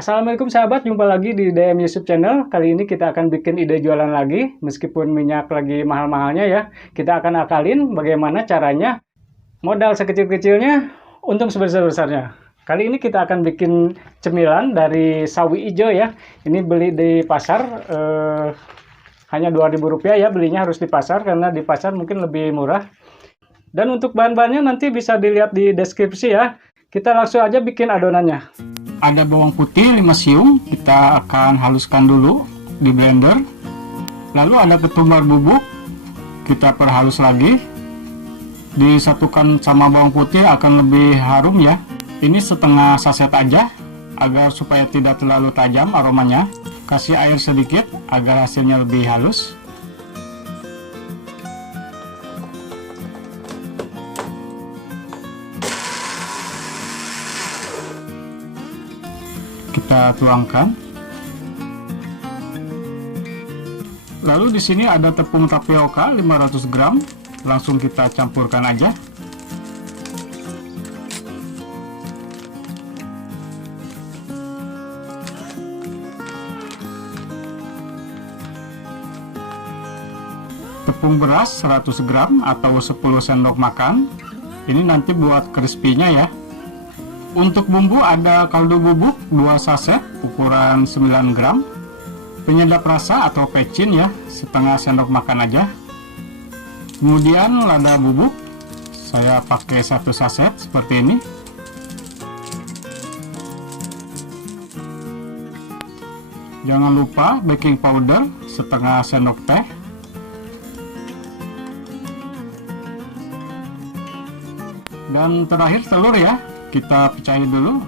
Assalamualaikum sahabat, jumpa lagi di DM YouTube channel. Kali ini kita akan bikin ide jualan lagi. Meskipun minyak lagi mahal-mahalnya ya, kita akan akalin bagaimana caranya modal sekecil-kecilnya, untung sebesar-besarnya. Kali ini kita akan bikin cemilan dari sawi hijau ya. Ini beli di pasar, hanya Rp2.000 ya, belinya harus di pasar karena di pasar mungkin lebih murah. Dan untuk bahan-bahannya nanti bisa dilihat di deskripsi ya. Kita langsung aja bikin adonannya. Ada bawang putih 5 siung, kita akan haluskan dulu di blender. Lalu ada ketumbar bubuk, kita perhalus lagi. Disatukan sama bawang putih akan lebih harum ya. Ini setengah saset aja, agar supaya tidak terlalu tajam aromanya. Kasih air sedikit agar hasilnya lebih halus. Kita tuangkan. Lalu di sini ada tepung tapioka 500 gram, langsung kita campurkan aja. Tepung beras 100 gram atau 10 sendok makan. Ini nanti buat crispy-nya ya. Untuk bumbu ada kaldu bubuk 2 saset ukuran 9 gram, penyedap rasa atau pecin ya, setengah sendok makan aja. Kemudian lada bubuk, saya pakai 1 saset seperti ini. Jangan lupa baking powder setengah sendok teh. Dan terakhir telur ya. Kita pecahin dulu.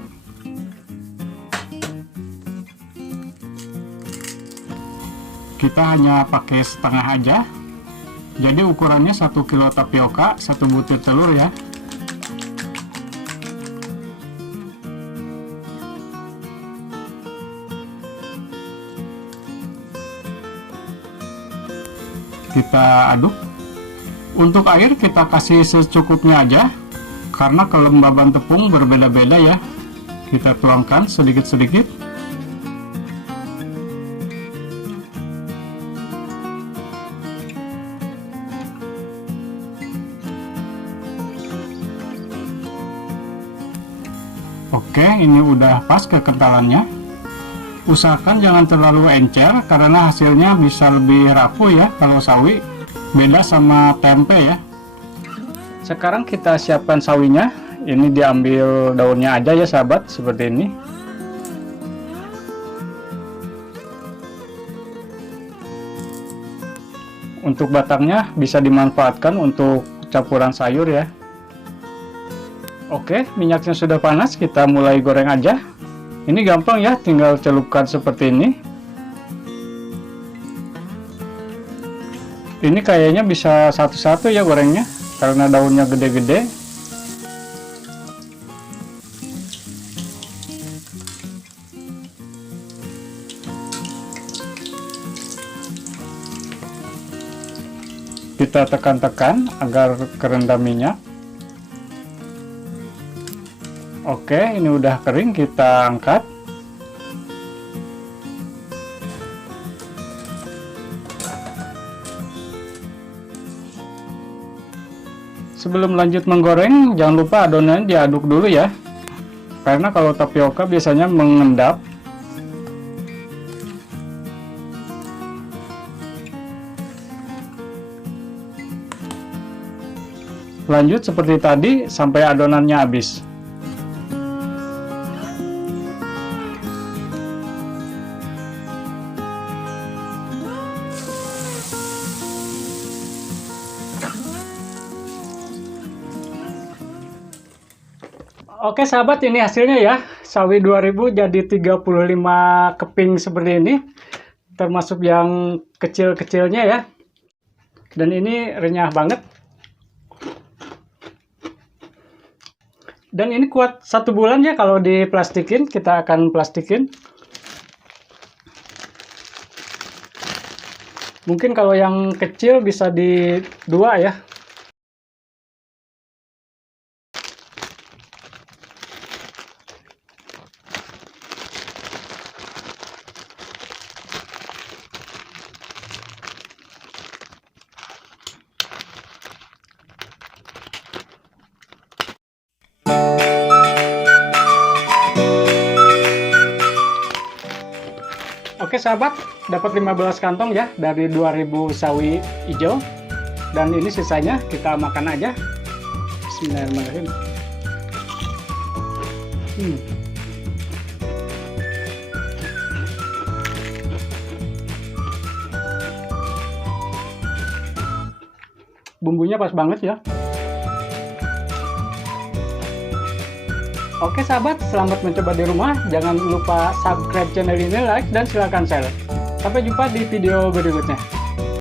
Kita hanya pakai setengah aja. Jadi ukurannya 1 kilo tapioka, 1 butir telur ya. Kita aduk. Untuk air kita kasih secukupnya aja. Karena kelembaban tepung berbeda-beda ya, kita tuangkan sedikit-sedikit. Oke, ini udah pas kekentalannya. Usahakan jangan terlalu encer karena hasilnya bisa lebih rapuh ya kalau sawi, beda sama tempe ya. Sekarang kita siapkan sawinya. Ini diambil daunnya aja ya sahabat, seperti ini. Untuk batangnya bisa dimanfaatkan untuk campuran sayur ya. Oke, minyaknya sudah panas, kita mulai goreng aja. Ini gampang ya, tinggal celupkan seperti ini. Ini kayaknya bisa satu-satu ya gorengnya, karena daunnya gede-gede. Kita tekan-tekan agar kerendam minyak. Oke, ini udah kering, kita angkat. Sebelum lanjut menggoreng, jangan lupa adonannya diaduk dulu ya. Karena kalau tapioka biasanya mengendap. Lanjut seperti tadi sampai adonannya habis. Oke sahabat, ini hasilnya ya. Sawi 2000 jadi 35 keping seperti ini. Termasuk yang kecil-kecilnya ya. Dan ini renyah banget. Dan ini kuat 1 bulan ya kalau diplastikin. Kita akan plastikin. Mungkin kalau yang kecil bisa di 2 ya. sahabat, dapat 15 kantong ya dari 2000 sawi hijau. Dan ini sisanya kita makan aja. Bismillahirrahmanirrahim. Bumbunya pas banget ya. Oke sahabat, selamat mencoba di rumah. Jangan lupa subscribe channel ini, like, dan silahkan share. Sampai jumpa di video berikutnya.